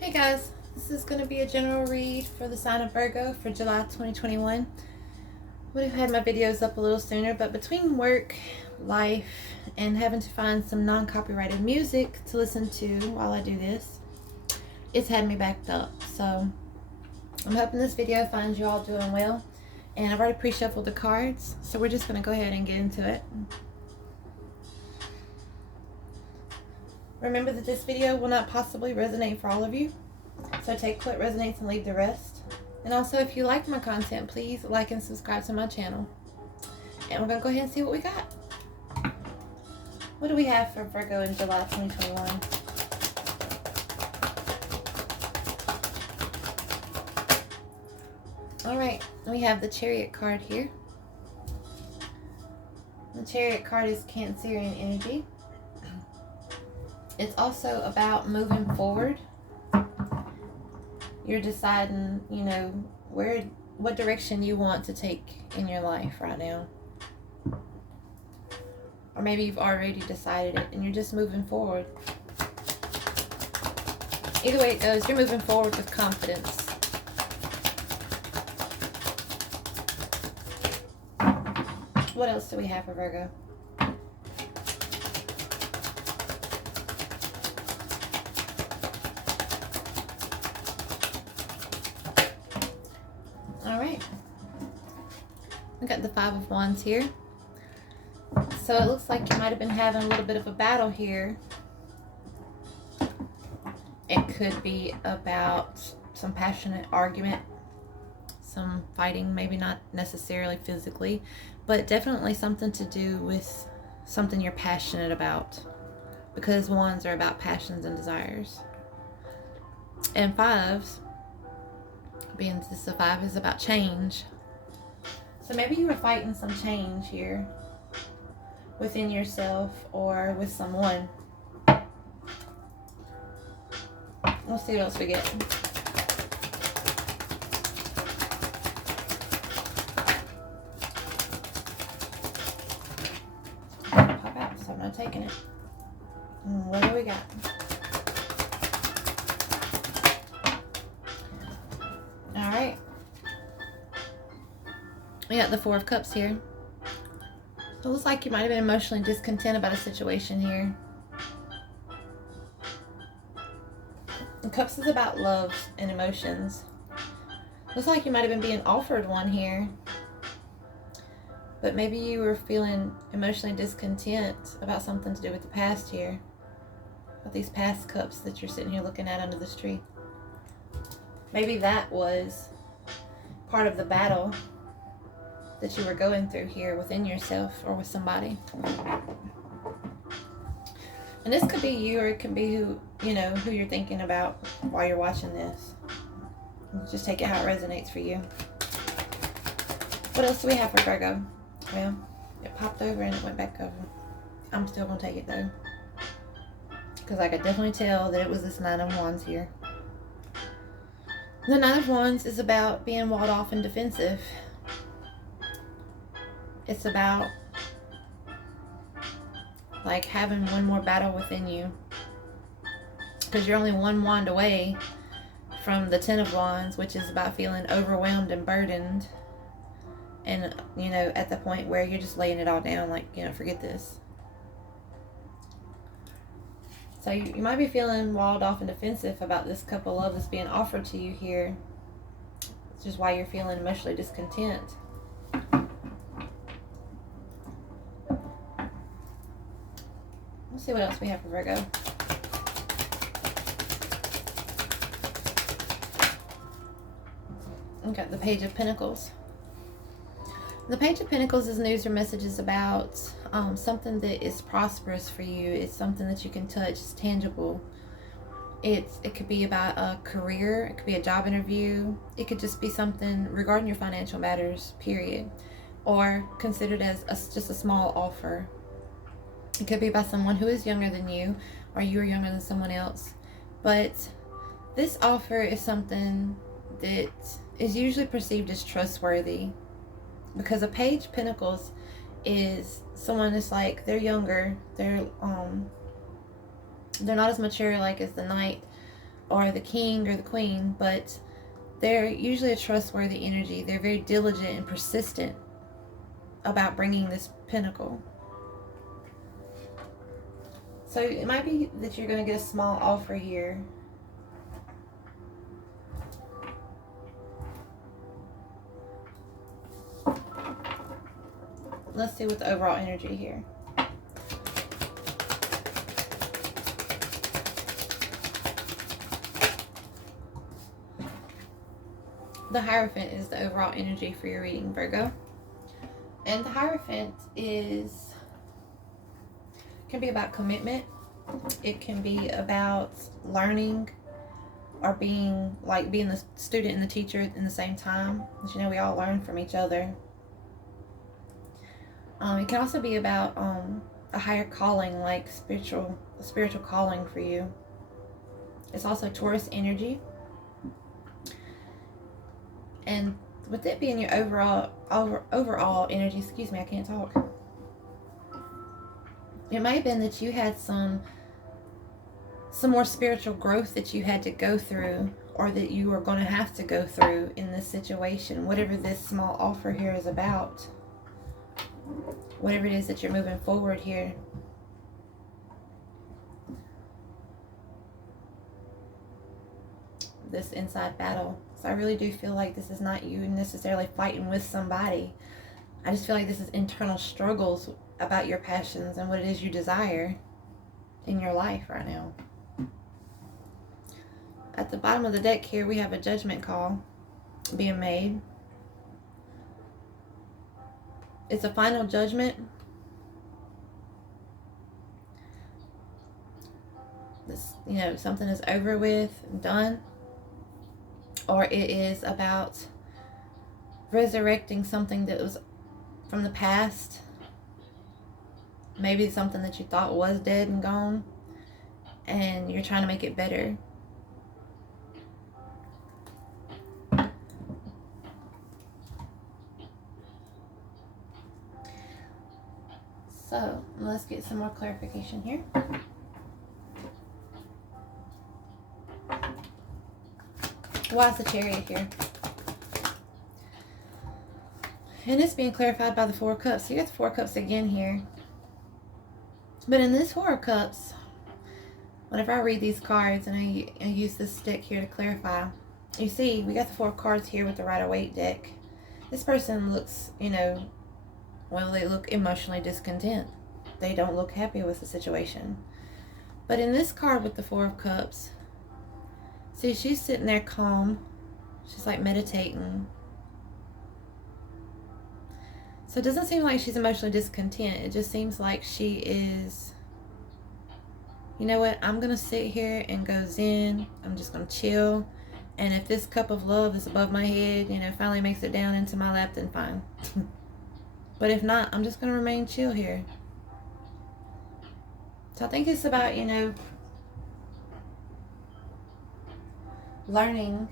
Hey guys, this is going to be a general read for the sign of Virgo for July 2021. Would have had my videos up a little sooner, but between work, life, and having to find some non-copyrighted music to listen to while I do this, it's had me backed up. So I'm hoping this video finds you all doing well. And I've already pre-shuffled the cards, so we're just going to go ahead and get into it. Remember that this video will not possibly resonate for all of you, so take what resonates and leave the rest. And also, if you like my content, please like and subscribe to my channel. And we're going to go ahead and see what we got. What do we have for Virgo in July 2021? Alright, we have the Chariot card here. The Chariot card is Cancerian energy. It's also about moving forward. You're deciding, what direction you want to take in your life right now. Or maybe you've already decided it and you're just moving forward. Either way it goes, you're moving forward with confidence. What else do we have for Virgo? Alright, I got the Five of Wands here. So it looks like you might have been having a little bit of a battle here. It could be about some passionate argument, some fighting, maybe not necessarily physically, but definitely something to do with something you're passionate about, because wands are about passions and desires. And fives, being this a five, is about change. So maybe you were fighting some change here within yourself or with someone. We'll see what else we get. Pop out, so I'm not taking it. What do we got? Alright. We got the Four of Cups here. So it looks like you might have been emotionally discontent about a situation here. The Cups is about love and emotions. Looks like you might have been being offered one here. But maybe you were feeling emotionally discontent about something to do with the past here. About these past cups that you're sitting here looking at under this tree. Maybe that was part of the battle that you were going through here within yourself or with somebody. And this could be you, or it could be who you're thinking about while you're watching this. Just take it how it resonates for you. What else do we have for Virgo? Well, it popped over and it went back over. I'm still going to take it though, because I could definitely tell that it was this Nine of Wands here. The Nine of Wands is about being walled off and defensive. It's about like having one more battle within you, because you're only one wand away from the Ten of Wands, which is about feeling overwhelmed and burdened, and at the point where you're just laying it all down, like, forget this. So you might be feeling walled off and defensive about this cup of love that's being offered to you here. It's just why you're feeling emotionally discontent. Let's see what else we have for Virgo. We got the Page of Pentacles. The Page of Pentacles is news or messages about something that is prosperous for you. It's something that you can touch. It's tangible. It could be about a career. It could be a job interview. It could just be something regarding your financial matters, period. Or considered as just a small offer. It could be by someone who is younger than you, or you are younger than someone else. But this offer is something that is usually perceived as trustworthy, because a Page of Pentacles is someone that's like, they're younger, they're not as mature like as the Knight, or the king or the queen, but they're usually a trustworthy energy. They're very diligent and persistent about bringing this pentacle. So it might be that you're going to get a small offer here. Let's see what the overall energy here. The Hierophant is the overall energy for your reading, Virgo. And the Hierophant can be about commitment. It can be about learning, or being the student and the teacher in the same time. As you know, we all learn from each other. It can also be about a higher calling, like a spiritual calling for you. It's also Taurus energy. And with it being your overall energy, excuse me, I can't talk. It may have been that you had some more spiritual growth that you had to go through, or that you are going to have to go through in this situation. Whatever this small offer here is about, whatever it is that you're moving forward here. This inside battle. So I really do feel like this is not you necessarily fighting with somebody. I just feel like this is internal struggles about your passions and what it is you desire in your life right now. At the bottom of the deck here, we have a judgment call being made. It's a final judgment. This, something is over with, done. Or it is about resurrecting something that was from the past. Maybe something that you thought was dead and gone, and you're trying to make it better. So let's get some more clarification here. Why is the Chariot here? And it's being clarified by the Four of Cups. So you got the Four of Cups again here. But in this Four of Cups, whenever I read these cards, and I use this deck here to clarify, you see, we got the 4 cards here with the Rider-Waite deck. This person looks, well, they look emotionally discontent. They don't look happy with the situation. But in this card with the 4 of Cups, see, she's sitting there calm. She's like meditating. So it doesn't seem like she's emotionally discontent. It just seems like she is, you know what, I'm going to sit here and go zen. I'm just going to chill. And if this cup of love that's above my head, finally makes it down into my lap, then fine. But if not, I'm just going to remain chill here. So I think it's about, learning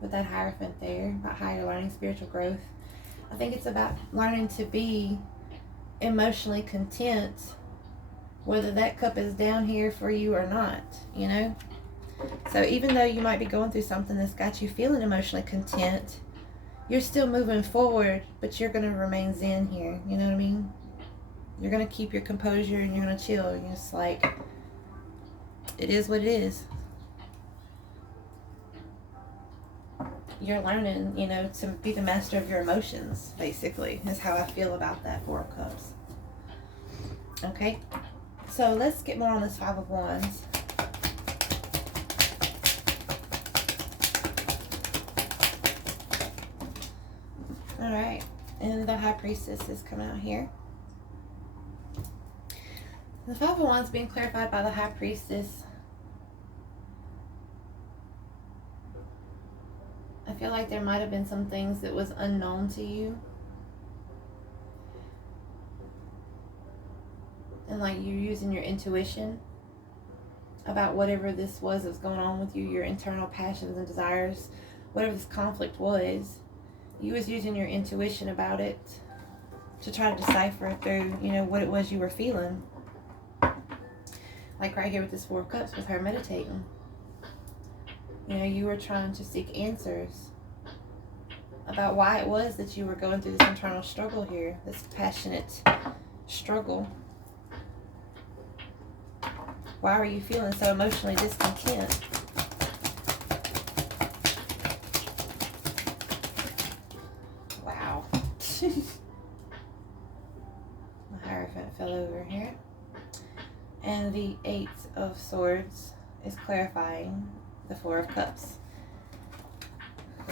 with that Hierophant there, about higher learning, spiritual growth. I think it's about learning to be emotionally content, whether that cup is down here for you or not, So even though you might be going through something that's got you feeling emotionally content, you're still moving forward, but you're going to remain zen here, you know what I mean? You're going to keep your composure and you're going to chill. You're just like, it is what it is. You're learning, to be the master of your emotions, basically, is how I feel about that 4 of Cups. Okay, so let's get more on this 5 of Wands. All right, and the High Priestess is coming out here. The 5 of Wands being clarified by the High Priestess. I feel like there might have been some things that was unknown to you. And like you're using your intuition about whatever this was that was going on with you, your internal passions and desires, whatever this conflict was. You was using your intuition about it to try to decipher through, what it was you were feeling. Like right here with this 4 of Cups with her meditating. You know, you were trying to seek answers about why it was that you were going through this internal struggle here, this passionate struggle. Why are you feeling so emotionally discontent? Wow. The Hierophant fell over here. And the Eight of Swords is clarifying the Four of Cups.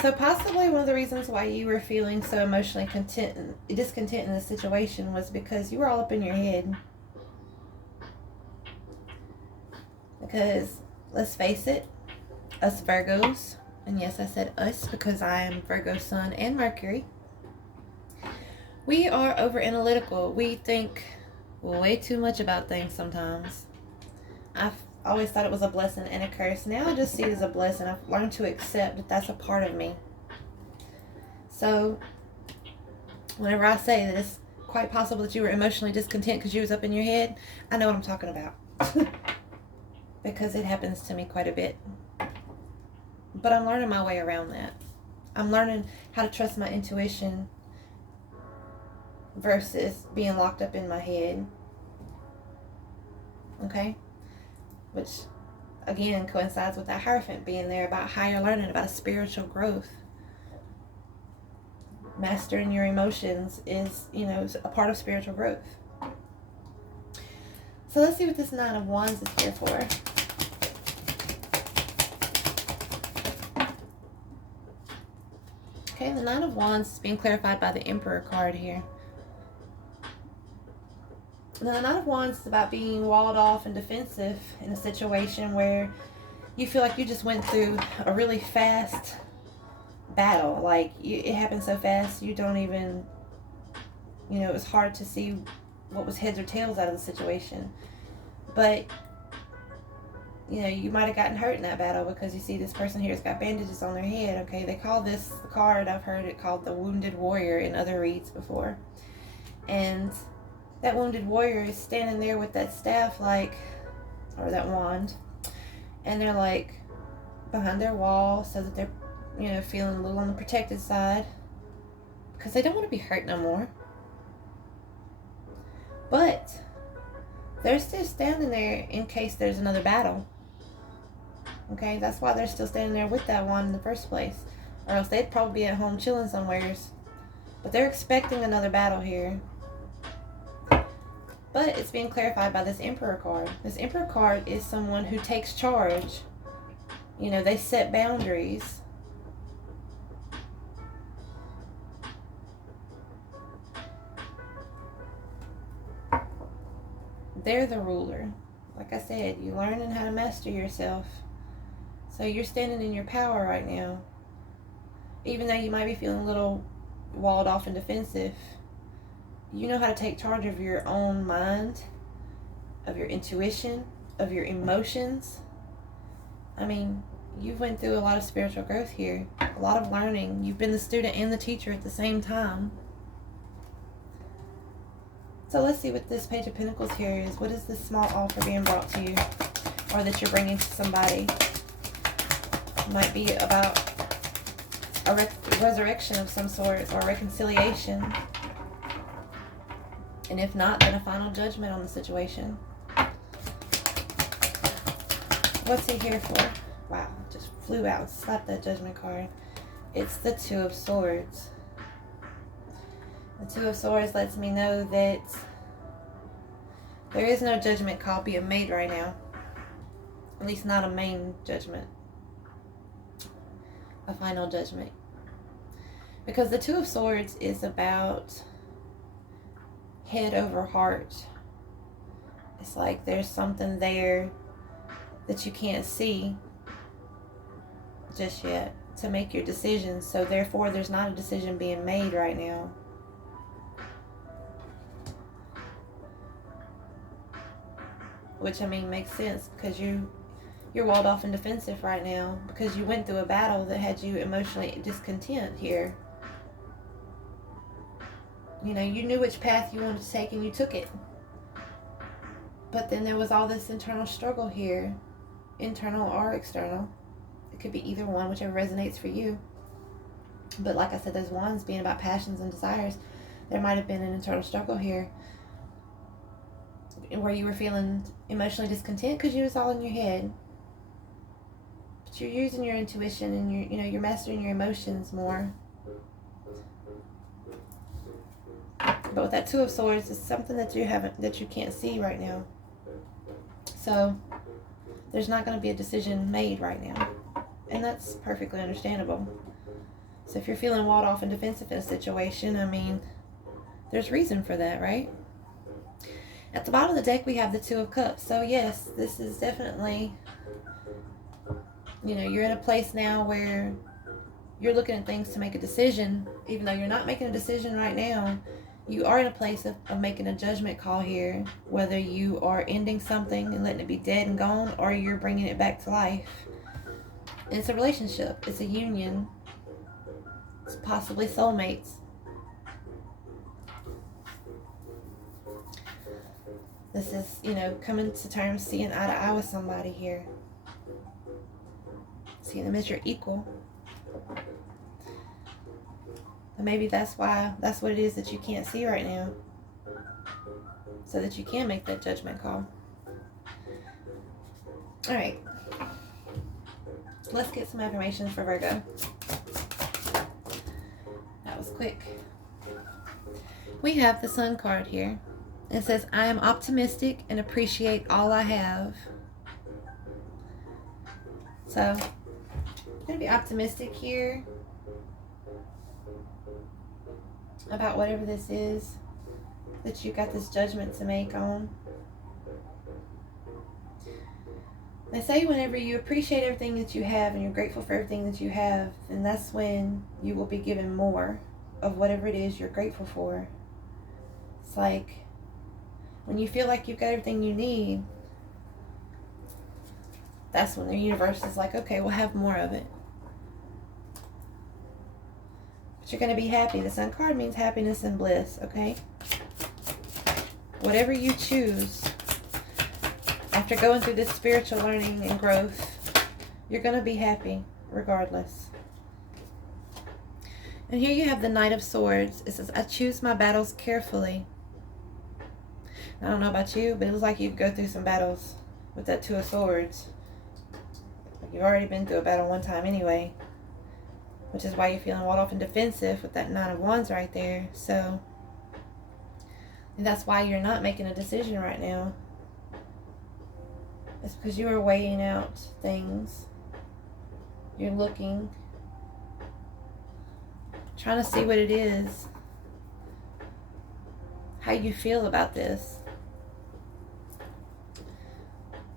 So possibly one of the reasons why you were feeling so emotionally discontent in this situation was because you were all up in your head. Because, let's face it, us Virgos, and yes, I said us because I am Virgo Sun and Mercury, we are over analytical. We think way too much about things sometimes. I've always thought it was a blessing and a curse. Now I just see it as a blessing. I've learned to accept that that's a part of me. So whenever I say that it's quite possible that you were emotionally discontent because you was up in your head, I know what I'm talking about. Because it happens to me quite a bit. But I'm learning my way around that. I'm learning how to trust my intuition versus being locked up in my head. Okay? Which, again, coincides with that Hierophant being there about higher learning, about a spiritual growth. Mastering your emotions is, you know, a part of spiritual growth. So let's see what this Nine of Wands is here for. Okay, the Nine of Wands is being clarified by the Emperor card here. Now, the Nine of Wands is about being walled off and defensive in a situation where you feel like you just went through a really fast battle. Like, it happened so fast, you don't even, you know, it was hard to see what was heads or tails out of the situation. But, you know, you might have gotten hurt in that battle because you see this person here has got bandages on their head. Okay, they call this card, I've heard it called the Wounded Warrior in other reads before. And that wounded warrior is standing there with that staff, like, or that wand, and they're like behind their wall so that they're, you know, feeling a little on the protected side because they don't want to be hurt no more. But they're still standing there in case there's another battle. Okay, that's why they're still standing there with that wand in the first place, or else they'd probably be at home chilling somewheres. But they're expecting another battle here. But it's being clarified by this Emperor card. This Emperor card is someone who takes charge. You know, they set boundaries. They're the ruler. Like I said, you're learning how to master yourself. So you're standing in your power right now. Even though you might be feeling a little walled off and defensive, you know how to take charge of your own mind, of your intuition, of your emotions. I mean, you've went through a lot of spiritual growth here, a lot of learning. You've been the student and the teacher at the same time. So let's see what this Page of Pentacles here is. What is this small offer being brought to you, or that you're bringing to somebody? It might be about a resurrection of some sort, or reconciliation. And if not, then a final judgment on the situation. What's he here for? Wow, just flew out and slapped that Judgment card. It's the Two of Swords. The Two of Swords lets me know that there is no judgment call being made right now. At least not a main judgment. A final judgment. Because the Two of Swords is about head over heart. It's like there's something there that you can't see just yet to make your decisions. So therefore there's not a decision being made right now. Which, I mean, makes sense because you're walled off and defensive right now because you went through a battle that had you emotionally discontent here. You know, you knew which path you wanted to take and you took it. But then there was all this internal struggle here, internal or external. It could be either one, whichever resonates for you. But like I said, those wands being about passions and desires, there might have been an internal struggle here where you were feeling emotionally discontent because you was all in your head. But you're using your intuition and you're mastering your emotions more. But with that Two of Swords, it's something that you can't see right now. So there's not going to be a decision made right now. And that's perfectly understandable. So if you're feeling walled off and defensive in a situation, I mean, there's reason for that, right? At the bottom of the deck, we have the Two of Cups. So yes, this is definitely, you're in a place now where you're looking at things to make a decision. Even though you're not making a decision right now, you are in a place of making a judgment call here. Whether you are ending something and letting it be dead and gone, or you're bringing it back to life. And it's a relationship. It's a union. It's possibly soulmates. This is, coming to terms, seeing eye to eye with somebody here. Seeing them as your equal. And maybe that's what it is that you can't see right now. So that you can make that judgment call. Alright. Let's get some affirmations for Virgo. That was quick. We have the Sun card here. It says, I am optimistic and appreciate all I have. So, I'm going to be optimistic here about whatever this is that you got this judgment to make on. They say whenever you appreciate everything that you have and you're grateful for everything that you have, then that's when you will be given more of whatever it is you're grateful for. It's like when you feel like you've got everything you need, that's when the universe is like, okay, we'll have more of it. But you're going to be happy. The Sun card means happiness and bliss, okay? Whatever you choose, after going through this spiritual learning and growth, you're going to be happy regardless. And here you have the Knight of Swords. It says, I choose my battles carefully. I don't know about you, but it was like you could go through some battles with that Two of Swords. You've already been through a battle one time anyway, which is why you're feeling walled off and defensive with that Nine of Wands right there. So that's why you're not making a decision right now. It's because you are weighing out things. You're looking, trying to see what it is, how you feel about this.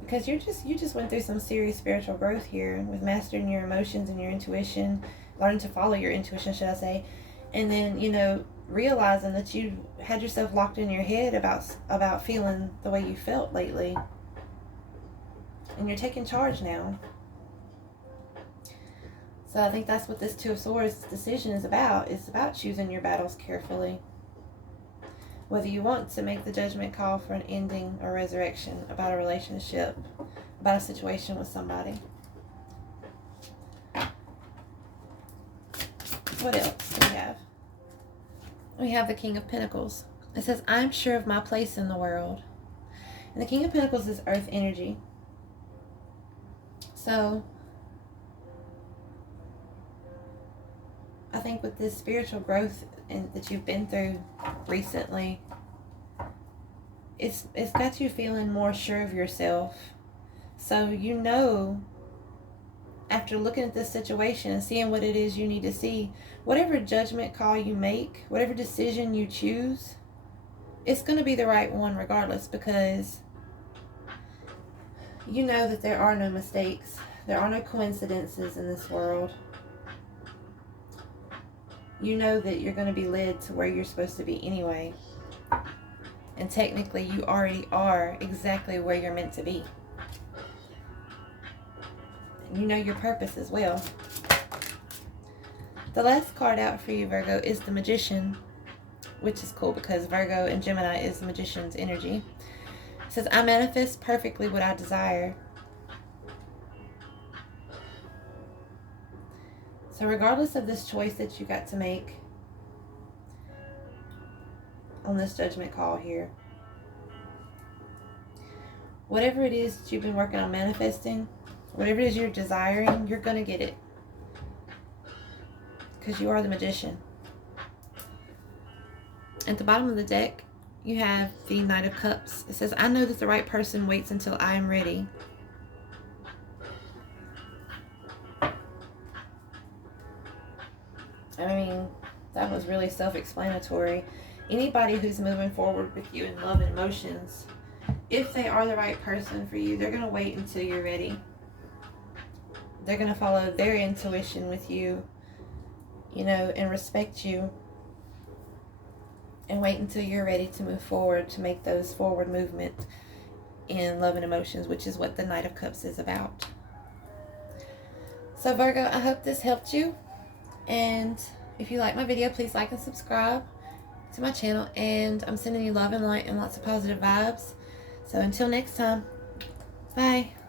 Because you just went through some serious spiritual growth here with mastering your emotions and your intuition, learning to follow your intuition, should I say, and then, realizing that you had yourself locked in your head about feeling the way you felt lately. And you're taking charge now. So I think that's what this Two of Swords decision is about. It's about choosing your battles carefully. Whether you want to make the judgment call for an ending or resurrection, about a relationship, about a situation with somebody. What else do we have? We have the King of Pentacles. It says, I'm sure of my place in the world. And the King of Pentacles is earth energy. So, I think with this spiritual growth that you've been through recently, it's got you feeling more sure of yourself. So after looking at this situation and seeing what it is you need to see, whatever judgment call you make, whatever decision you choose, it's going to be the right one regardless, because you know that there are no mistakes. There are no coincidences in this world. You know that you're going to be led to where you're supposed to be anyway. And technically, you already are exactly where you're meant to be. And you know your purpose as well. The last card out for you, Virgo, is the Magician, which is cool because Virgo and Gemini is the Magician's energy. It says, I manifest perfectly what I desire. So regardless of this choice that you got to make on this judgment call here, whatever it is that you've been working on manifesting, whatever it is you're desiring, you're going to get it. Because you are the magician. At the bottom of the deck, you have the Knight of Cups. It says, I know that the right person waits until I am ready. I mean, that was really self-explanatory. Anybody who's moving forward with you in love and emotions, if they are the right person for you, they're going to wait until you're ready. They're going to follow their intuition with you, you know, and respect you. And wait until you're ready to move forward, to make those forward movements in love and emotions, which is what the Knight of Cups is about. So Virgo, I hope this helped you. And if you like my video, please like and subscribe to my channel. And I'm sending you love and light and lots of positive vibes. So until next time, bye.